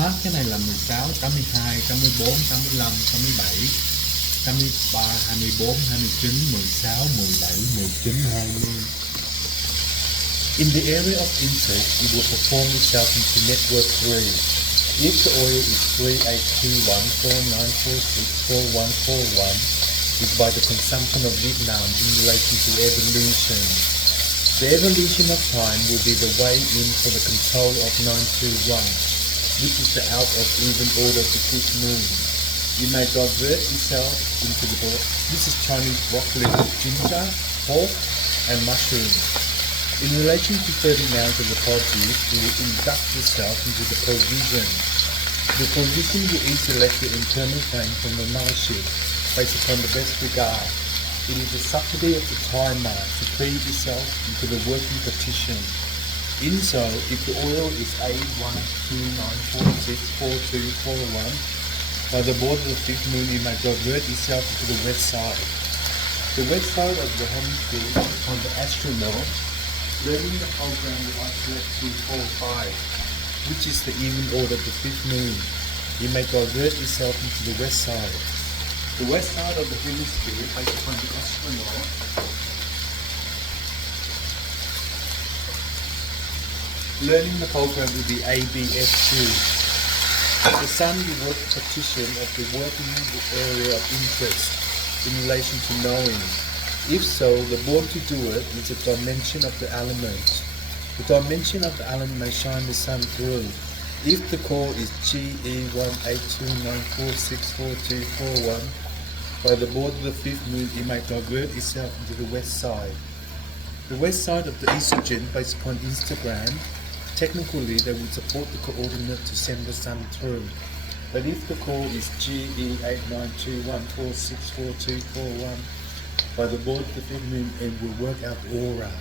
Mark cái này là 16, 82, 84, 85, 87, 83, 24, 29, 16, 17, 19, 20. In the area of interest, it will perform itself into network 3. If the oil is 382149464141 is by the consumption of Vietnam in relation to evolution. The evolution of time will be the way in for the control of 921, which is the out of even order to fifth moon. You may divert yourself into the board. This is Chinese broccoli with ginger, pork, and mushrooms. In relation to 30 nouns of the produce, you will induct yourself into the provision. The provision will select your internal frame from the mothership based upon the best regard. It is the subsidy of the time mark to feed yourself into the working partition. In so, if the oil is A129464241, by the border of the fifth moon you may divert yourself into the west side. The west side of the hemisphere on the astronaut, learning the program will isolate 245, which is the even order of the fifth moon. You may divert yourself into the west side. The west side of the hemisphere based upon the astronaut, learning the program will be ABF2. The sun will work the partition of the working area of interest in relation to knowing. If so, the board to do it is a dimension of the element. The dimension of the element may shine the sun through. If the core is GE18294644241, by the board of the fifth moon, you may divert yourself into the west side. The west side of the estrogen based upon Instagram, technically they would support the coordinate to send the sun through. But if the core is GE8921464241, by the board of the fifth moon, it will work out aura.